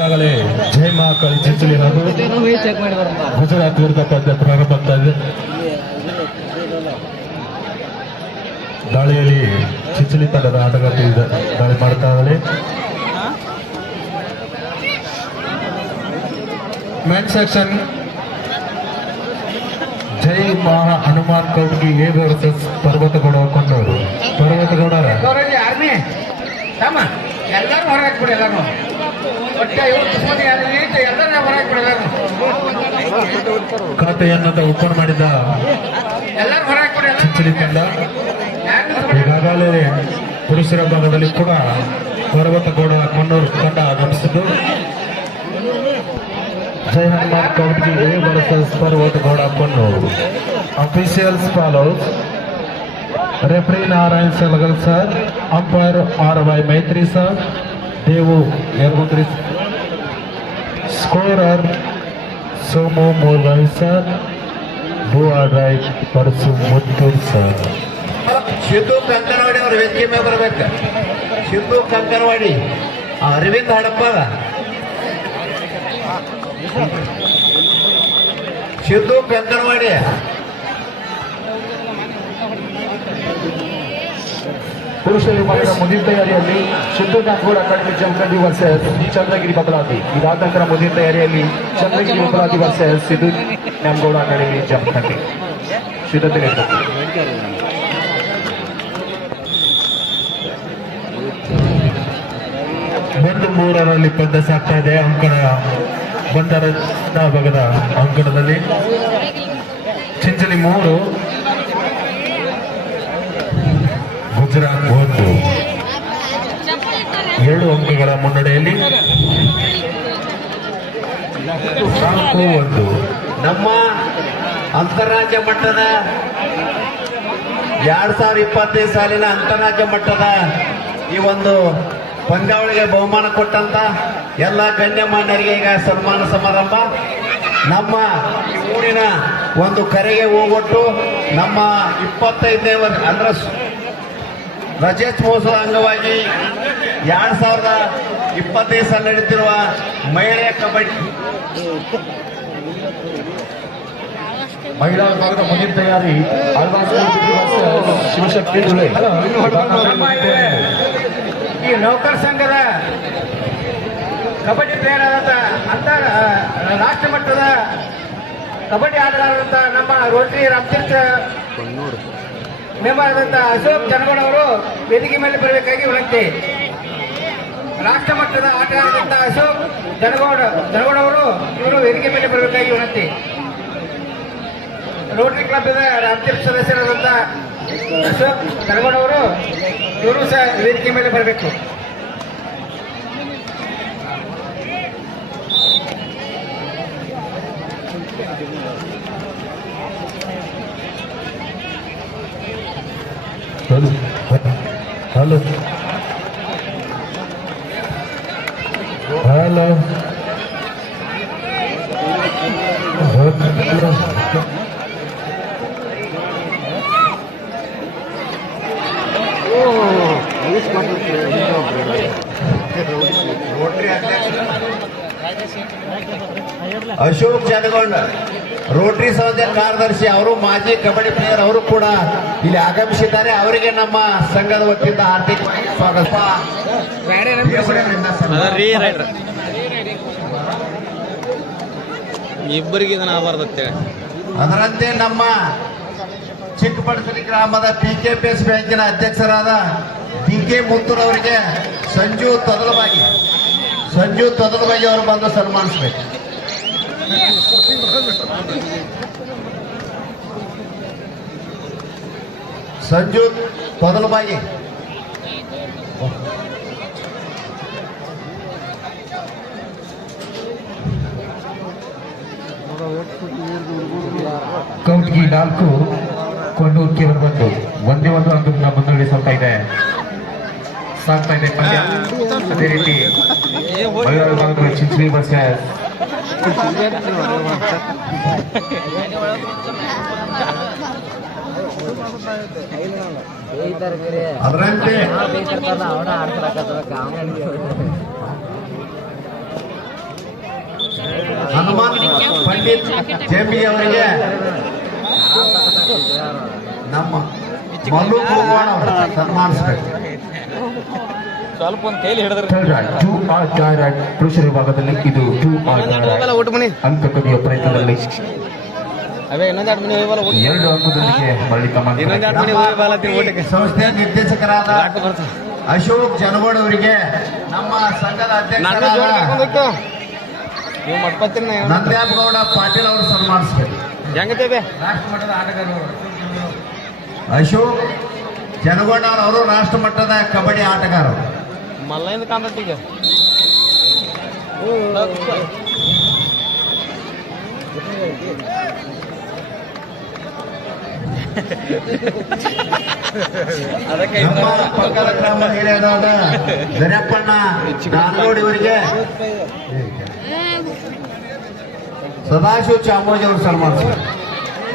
ಈಗಾಗಲೇ ಜೈ ಮಹಾಕಾಳಿ ಬರೋಣ ಗುಜರಾತ್ ವಿರುದ್ಧ ಪಂದ್ಯ ಪ್ರಾರಂಭ ಆಗ್ತಾ ಇದೆ. ದಾಳಿಯಲ್ಲಿ ಚಿಚಲಿ ತಂಡದ ಆಟಗಾರ್ತಿ ದಾಳಿ ಮಾಡ್ತಾ ಇದ್ದಾರೆ men section Jai Maha Hanuman Kautgi A versus Parvatagowda ಕೊಂಡವರು Parvatagowda Gowda army ಎಲ್ಲರೂ ಹೊರಗೆ ಹಾಕ್ಬಿಡಿ ಎಲ್ಲರೂ. ಖಾತೆಯನ್ನು ಓಪನ್ ಮಾಡಿದ ಚಿಂಚಲಿ ತಂಡ ಈಗಾಗಲೇ ಪುರುಷರ ಭಾಗದಲ್ಲಿ ಕೂಡ ಪರ್ವತಗೌಡ ಕೊನ್ನೂರು ತಂಡ ಆಗಮಿಸಿದ್ದು. ಜೈ Hanuman Kautgi A Parvata Parvatagowda Konnur officials follows referee Narayan Salagal sir umpire R Y Maitri sir Devu Yargudri scorer Somu Moorgavi sir ಭೂ ಆದಾಯ್ ಪರಸು ಮುತ್ತೂರ್ ಸರ್ ಸಿದ್ದು ಕಂಕನವಾಡಿ ಅವ್ರ ವೇದಿಕೆ ಮೇಲೆ ಬರ್ಬೇಕು ಸಿದ್ದು ಕಂಕನವಾಡಿ ಆ ಅರವಿಂದ್ ಹಡಪ್ಪ ಅದ. ಸಿದ್ದು ಕಂಕನವಾಡಿ ಪುರುಷರ ವಿಭಾಗದ ಮುಂದಿನ ತಯಾರಿಯಲ್ಲಿ ಸಿದ್ದು ಠಾಕೂರ್ ಅಕಾಡೆಮಿ ಜಮಖಂಡಿ ವರ್ಸಸ್ ಚಂದ್ರಗಿರಿ ಬದಲಾತಿ ಇದಾದ ನಂತರ ಮುಂದಿನ ತಯಾರಿಯಲ್ಲಿ ಚಂದ್ರಗಿರಿ ಬದಲಾತಿ ವರ್ಸಸ್ ಸಿದ್ದು ನ್ಯಾಮಗೌಡ ಅಕಾಡೆಮಿ ಜಮಖಂಡಿ ಸಿದ್ಧತೆ ಒಂದು ಮೂರರಲ್ಲಿ ಪಂದ್ಯ ಸಾಕ್ತಾ ಇದೆ ಅಂಕಣ ಬಂದರ ಭಾಗದ ಅಂಕಣದಲ್ಲಿ. ಚಿಂಚಲಿ ಮೂರು ಗುಜರಾತ್ ಎರಡು ಅಂಕಗಳ ಮುನ್ನಡೆಯಲ್ಲಿ ಒಂದು. ನಮ್ಮ ಅಂತಾರಾಜ್ಯ ಮಟ್ಟದ ಎರಡ್ ಸಾವಿರದ ಇಪ್ಪತ್ತೈದು ಸಾಲಿನ ಅಂತಾರಾಜ್ಯ ಮಟ್ಟದ ಈ ಒಂದು ಪಂದ್ಯಾವಳಿಗೆ ಬಹುಮಾನ ಕೊಟ್ಟಂತ ಎಲ್ಲ ಗಣ್ಯಮಾನ್ಯರಿಗೆ ಈಗ ಸನ್ಮಾನ ಸಮಾರಂಭ. ನಮ್ಮ ಊರಿನ ಒಂದು ಕರೆಗೆ ಹೋಗೊಟ್ಟು ನಮ್ಮ ಇಪ್ಪತ್ತೈದನೇ ವರ್ಷ, ಅಂದ್ರೆ ಸು- ರಜತ್ ಮಹೋತ್ಸವ ಅಂಗವಾಗಿ ಎರಡ್ ಸಾವಿರದ ಇಪ್ಪತ್ತೈದು ಸಾಲ ನಡೀತಿರುವ ಮಹಿಳೆ ಕಬಡ್ಡಿ. ಮಹಿಳಾ ವಿಭಾಗದ ಮುಂದಿನ ತಯಾರಿ ಶಿವಶಕ್ತಿ ಈ ನೌಕರ ಸಂಘದ ಕಬಡ್ಡಿ ಪ್ಲೇಯರ್ ಆದಂತ ಅಂತ ರಾಷ್ಟ್ರ ಮಟ್ಟದ ಕಬಡ್ಡಿ ಆಟಗಾರರಂತ ನಮ್ಮ ರೋಟರಿ ರಾಮತೀರ್ಥ ಮೆಂಬರ್ ಅಶೋಕ್ ಜನಗೌಡ ಅವರು ವೇದಿಕೆ ಮೇಲೆ ಬರಬೇಕಾಗಿ ವಿನಂತಿ. ರಾಷ್ಟ್ರ ಮಟ್ಟದ ಆಟಗಾರರಾದಂತ ಅಶೋಕ್ ಜನಗೌಡ ಜನಗೌಡ ಅವರು ಇವರು ವೇದಿಕೆ ಮೇಲೆ ಬರಬೇಕಾಗಿ ವಿನಂತಿ. ರೋಟರಿ ಕ್ಲಬ್ ರಾಮತೀರ್ಥ ಸದಸ್ಯರಾದಂಥ ಅಶೋಕ್ ಜನಗೌಡ ಅವರು ಇವರು ಸಹ ವೇದಿಕೆ ಮೇಲೆ ಬರಬೇಕು. Hello hello hello Ashok Janagonda Rotary ಸಂಸ್ಥೆ ಕಾರ್ಯದರ್ಶಿ ಅವರು ಮಾಜಿ ಕಬಡ್ಡಿ ಪ್ಲೇಯರ್ ಅವರು ಕೂಡ ಇಲ್ಲಿ ಆಗಮಿಸಿದ್ದಾರೆ. ಅವರಿಗೆ ನಮ್ಮ ಸಂಘದ ವತಿಯಿಂದ ಆರ್ಥಿಕ ಸ್ವಾಗತ. ಇಬ್ಬರಿಗೆ ಇದನ್ನ ಆಗಬಾರ್ದತ್ತೆ ಅದರಂತೆ ನಮ್ಮ ಚಿಕ್ಕಪಡಸಲಿ ಗ್ರಾಮದ ಪಿ ಕೆ ಪಿ ಎಸ್ ಬ್ಯಾಂಕಿನ ಅಧ್ಯಕ್ಷರಾದ ಡಿ ಕೆ ಮುತ್ತೂರ್ ಅವರಿಗೆ ಸಂಜು ತೊದಲಬಾಗಿ ಸಂಜು ತೊದಲಬಾಗಿ ಅವರು ಬಂದು ಸನ್ಮಾನಿಸಬೇಕು. ಸಂಜು ತೊದಲಬಾಗಿ ಕೌಟ್ಗಿ ನಾಲ್ಕು ಕೊಂಡೂರು ಕೇವಲ ಬಂದು ಒಂದೇ ಒಂದು ಅಂಕದಿಂದ ಮುನ್ನಡೆ ಸಾಗ್ತಾ ಇದೆ ಸಾಗ್ತಾ ಇದೆ ಪಂದ್ಯ ಅದೇ ರೀತಿ ಮಹಿಳಾ ವಿಭಾಗದ ಚಿಂಚಲಿ ವರ್ಸಸ್ ಅದರಂತೆ. ಅವನ ಹನುಮಾನ್ ಪಂಡಿತ್ ಜೆಪಿ ಅವರಿಗೆ ನಮ್ಮ ಮಲ್ಲು ಸನ್ಮಾನಿಸ್ಬೇಕು. ಸ್ವಲ್ಪ ಒಂದು ಕೈಲಿ ಹಿಡಿದ್ರೆ ಪುರುಷರ ವಿಭಾಗದಲ್ಲಿ ಇದು ಟೂ ಆರ್ ಹೋಗಲ್ಲ ಊಟ ಮನಿ. ಅಂಕ ಕದಿಯುವ ಪ್ರಯತ್ನದಲ್ಲಿ. ಅವೇ ಇನ್ನೊಂದೆರಡು ಮನಿ ಹೋಗಲ್ಲ ಊಟ ಎರಡು ಅಂಕದೊಂದಿಗೆ ಮರಳಿ ಮನಿ ಸಂಸ್ಥೆಯ ನಿರ್ದೇಶಕರಾದ ಅಶೋಕ್ ಜನಗೋಡ್ ಅವರಿಗೆ ನಮ್ಮ ಸಂಘದ ಅಧ್ಯಕ್ಷ ನೀವು ಮಾಡ್ಕೊತೀನಿ ನಂದ್ಯಾಪಗೌಡ ಪಾಟೀಲ್ ಅವರು ಸನ್ಮಾನಿಸ್ಬೇಕು. ಹೆಂಗತೇವೆ ರಾಷ್ಟ್ರಮಟ್ಟದ ಆಟಗಾರರು. ಅಶೋಕ್ ಜನಗೊಂಡ ಅವರು ರಾಷ್ಟ್ರ ಮಟ್ಟದ ಕಬಡ್ಡಿ ಆಟಗಾರರು. ಮಲ್ಲೈಂದ ಕಾಂತಟ್ಟಿಗೆ ಅದಕ್ಕೆ ನಮ್ಮ ಪಕ್ಕದ ಗ್ರಾಮ ಹಿರಿಯರಾದ ದರ್ಯಪ್ಪಣ್ಣ ನಾನೋಡಿ ಅವರಿಗೆ ಸದಾಶಿವ ಚಾಮೋಜಿ ಅವರು ಸನ್ಮಾನಿಸ್ತಾರೆ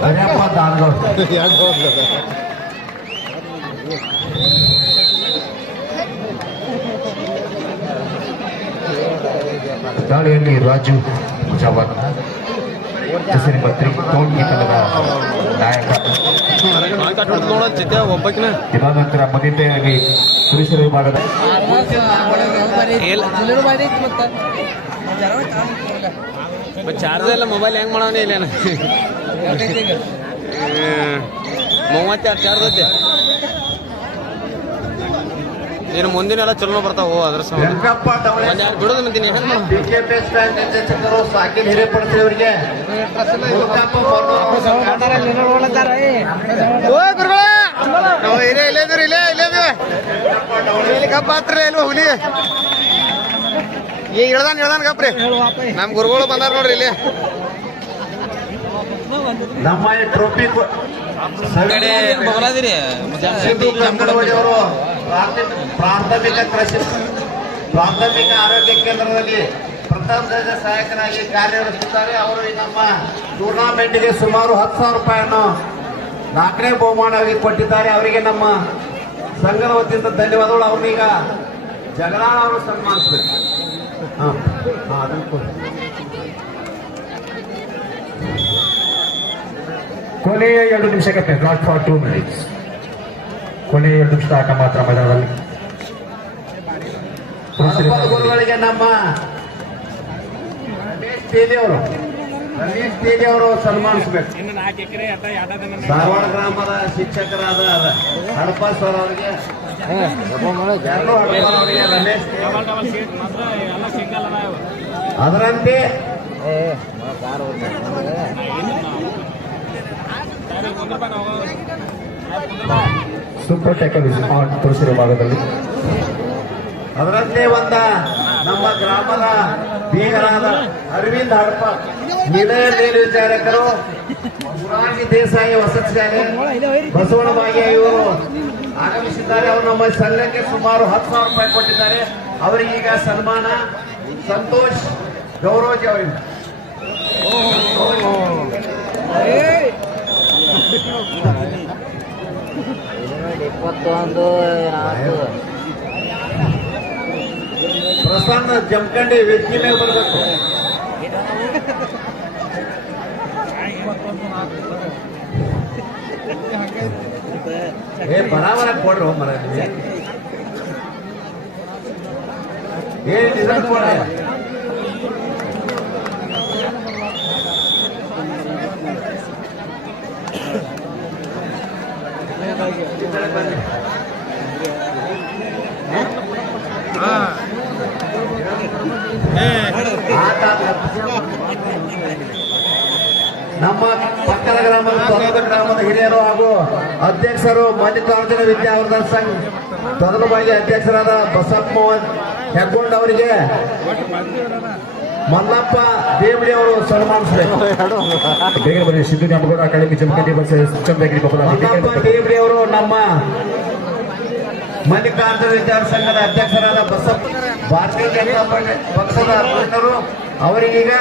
ದರ್ಯಪ್ಪ ದಾನಗೌಡ ದಾಳಿಯಲ್ಲಿ ರಾಜು ಜವಾನ್ ಹೆಸರಿ ಮಂತ್ರಿ ತಂಡದ ನಾಯಕ. ದಿನಾನಂತರ ಮನೆಯಲ್ಲಿ ಪುರುಷರ ವಿಭಾಗದ ಚಾರ್ಜ್ ಎಲ್ಲ ಮೊಬೈಲ್ ಹೆಂಗ್ ಮಾಡವನೇ ಇಲ್ಲ ಮೂವತ್ತೆರಡು ಚಾರ್ಜ್ ಐತೆ. ಏನು ಮುಂದಿನ ಎಲ್ಲ ಚಲೋ ಬರ್ತಾವ ಅದ್ರ ಬಿಡೋದು ನಾವು ಇಲ್ಲೇ ಇಲ್ಲೇ ಕಪ್ಪ ಹತ್ರ ಇಲ್ಲಿ ಹುಲಿ. ಈಗ ಇಳ್ದಾನ ಇಳ್ದಾನ ಕಪ್ರಿ. ನಮ್ ಗುರುಗಳು ಬಂದಾರ ನೋಡ್ರಿ ಇಲ್ಲಿ. ನಮ್ಮ ಟ್ರೋಫಿ ಕೊ- ಸಿಂಧು ಕಂಕಡವಳ್ಳಿ ಅವರು. ಪ್ರಾಥಮಿಕ ಕೃಷಿ ಪ್ರಾಥಮಿಕ ಆರೋಗ್ಯ ಕೇಂದ್ರದಲ್ಲಿ ಪ್ರಥಮ ದರ್ಜೆ ಸಹಾಯಕರಾಗಿ ಕಾರ್ಯನಿರ್ವಹಿಸುತ್ತಾರೆ. ಅವರು ನಮ್ಮ ಟೂರ್ನಾಮೆಂಟ್ಗೆ ಸುಮಾರು ಹತ್ತು ಸಾವಿರ ರೂಪಾಯಿಯನ್ನು ನಾಲ್ಕನೇ ಬಹುಮಾನವಾಗಿ ಕೊಟ್ಟಿದ್ದಾರೆ. ಅವರಿಗೆ ನಮ್ಮ ಸಂಘದ ವತಿಯಿಂದ ಧನ್ಯವಾದಗಳು. ಅವ್ರನ್ನೀಗ ಜಗದಾಳ ಅವರು ಸನ್ಮಾನಿಸ್ಬೇಕು. ಹಾಂ. ಕೊನೆಯ ಎರಡು ನಿಮಿಷಕ್ಕೆ ನಾಟ್ ಫಾರ್ ಟೂ ಮಿನಿಟ್ಸ್. ಕೊನೆಯ ಎರಡು ನಿಮಿಷದ ಆಟ ಮಾತ್ರ. ಮೈದಾನದಲ್ಲಿ ಗುರುಗಳಿಗೆ ನಮ್ಮ ರಮೇಶ್ ತೇಲಿ ಅವರು ರಮೇಶ್ ತೇಲಿ ಅವರು ಸನ್ಮಾನಿಸಬೇಕು. ಧಾರವಾಡ ಗ್ರಾಮದ ಶಿಕ್ಷಕರಾದ ಹಡಪ ಸರ್ ಅವರಿಗೆ ರಮೇಶ್. ಅದರಂತೆ ಸೂಪರ್ ಟ್ಯಾಕಲ್ ಇಸ್ ಆನ್ ಪುರುಷರ ಭಾಗದಲ್ಲಿ ಅದರಲ್ಲೇ ಒಂದ ನಮ್ಮ ಗ್ರಾಮದ ಬೀಗರಾದ ಅರವಿಂದ್ ಹರ್ಪ ನಿಲಯ ಮೇಲ್ವಿಚಾರಕರು ಮುರಾರ್ಜಿ ದೇಸಾಯಿ ವಸತಿ ಶಾಲೆ. ಬಸವನ ಭಾಗ್ಯ ಇವರು ಆಗಮಿಸಿದ್ದಾರೆ. ಅವರು ನಮ್ಮ ಸಂಘಕ್ಕೆ ಸುಮಾರು ಹತ್ತು ಸಾವಿರ ರೂಪಾಯಿ ಕೊಟ್ಟಿದ್ದಾರೆ. ಅವರಿಗೀಗ ಸನ್ಮಾನ. ಸಂತೋಷ್ ಗೌರವಜಿ ಅವರಿಂದ. ಇಪ್ಪತ್ತೊಂದು ಪ್ರಸನ್ನ ಜಮ್ಕಂಡಿ ವೇದಿಕೆ ಮೇಲೆ ಬರಬೇಕು. ಏ ಬರಾಬರ ಕೊಡ್ರು ಮರ ಏನ್ ಡಿಸೈನ್ ಈ ಕಡೆ ಬನ್ನಿ. ಆಟ ನಮ್ಮ ಪಕ್ಕದ ಗ್ರಾಮದ ತೊದಲ ಗ್ರಾಮದ ಹಿರಿಯರು ಹಾಗೂ ಅಧ್ಯಕ್ಷರು ಮಲ್ಲಿಕಾರ್ಜುನ ವಿದ್ಯಾವರ್ಧನ ಸಂಘ ತೊದಲಬಾಗಿ ಅಧ್ಯಕ್ಷರಾದ ಬಸಪ್ಪ ಮೋಹನ್ ಹೆಗ್ಗೊಂಡ್ ಅವರಿಗೆ ಮಲ್ಲಪ್ಪ ದೇವಡಿ ಅವರು ಸನ್ಮಾನಿಸಬೇಕು. ಬೇಗ ಬನ್ನಿ, ಸಿದ್ದು ನ್ಯಾಮಗೌಡ ಅಕಾಡೆಮಿ ಜಮಖಂಡಿ ವರ್ಸಸ್ ಚಂದ್ರಗಿರಿ ಮಲ್ಲಪ್ಪ ದೇವಡಿ ಅವರು ನಮ್ಮ ಮಲ್ಲಿಕಾರ್ಜುನ ವಿಚಾರ ಸಂಘದ ಅಧ್ಯಕ್ಷರಾದ ಬಸಪ್ಪ ಭಾರತೀಯ ಜನತಾ ಪಕ್ಷದ ಮುಖಂಡರು ಅವರಿಗೀಗ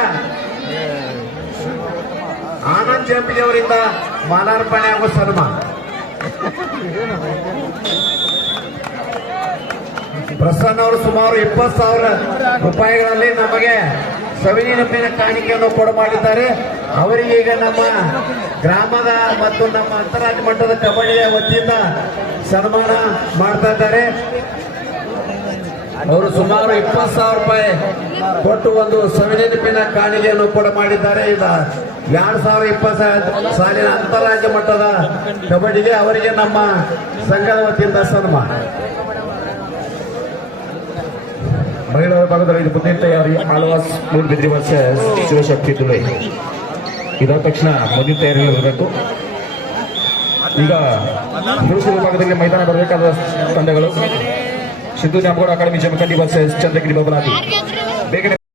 ಆನಂದ್ ಜಂಪಿಗೆ ಅವರಿಂದ ಮಾಲಾರ್ಪಣೆ ಹಾಗೂ ಸನ್ಮಾನ. ಪ್ರಸನ್ನ ಅವರು ಸುಮಾರು ಇಪ್ಪತ್ತು ಸಾವಿರ ರೂಪಾಯಿಗಳಲ್ಲಿ ನಮಗೆ ಸವಿನೆನಪಿನ ಕಾಣಿಕೆಯನ್ನು ಕೊಡ ಮಾಡಿದ್ದಾರೆ. ಅವರಿಗೆ ಈಗ ನಮ್ಮ ಗ್ರಾಮದ ಮತ್ತು ನಮ್ಮ ಅಂತರಾಜ್ಯ ಮಟ್ಟದ ಕಬಡ್ಡಿಯ ವತಿಯಿಂದ ಸನ್ಮಾನ ಮಾಡ್ತಾ ಇದ್ದಾರೆ. ಅವರು ಸುಮಾರು ಇಪ್ಪತ್ತು ಸಾವಿರ ರೂಪಾಯಿ ಕೊಟ್ಟು ಒಂದು ಸವಿನೆನಪಿನ ಕಾಣಿಕೆಯನ್ನು ಕೂಡ ಮಾಡಿದ್ದಾರೆ. ಈಗ ಎರಡ್ ಸಾವಿರ ಇಪ್ಪತ್ತು ಸಾಲಿನ ಅಂತಾರಾಜ್ಯ ಮಟ್ಟದ ಕಬಡ್ಡಿಗೆ ಅವರಿಗೆ ನಮ್ಮ ಸಂಘದ ವತಿಯಿಂದ ಸನ್ಮಾನ. ಮಹಿಳೆಯರ ಭಾಗದಲ್ಲಿ ಇದು ಮುಂದಿನ ತಯಾರಿ, ಆಳ್ವಾಸ್ ಮೂಡ್ಬಿದ್ರಿ ವರ್ಸಸ್ ಶಿವಶಕ್ತಿ ದುಳೆ ಇದಾದ ತಕ್ಷಣ ಮುಂದಿನ ತಯಾರಿಗಳು ಬರಬೇಕು ಈಗ ಪುರುಷರ ಭಾಗದಲ್ಲಿ ಮೈದಾನ ಬರಬೇಕಾದ ತಂಡಗಳು. ಸಿದ್ದು ನ್ಯಾಮಗೌಡ ಅಕಾಡೆಮಿ ಜಮಖಂಡಿ ವರ್ಸಸ್, ಚಂದ್ರಗಿರಿ ಬಬಲಾದಿ ಬೇಗನೆ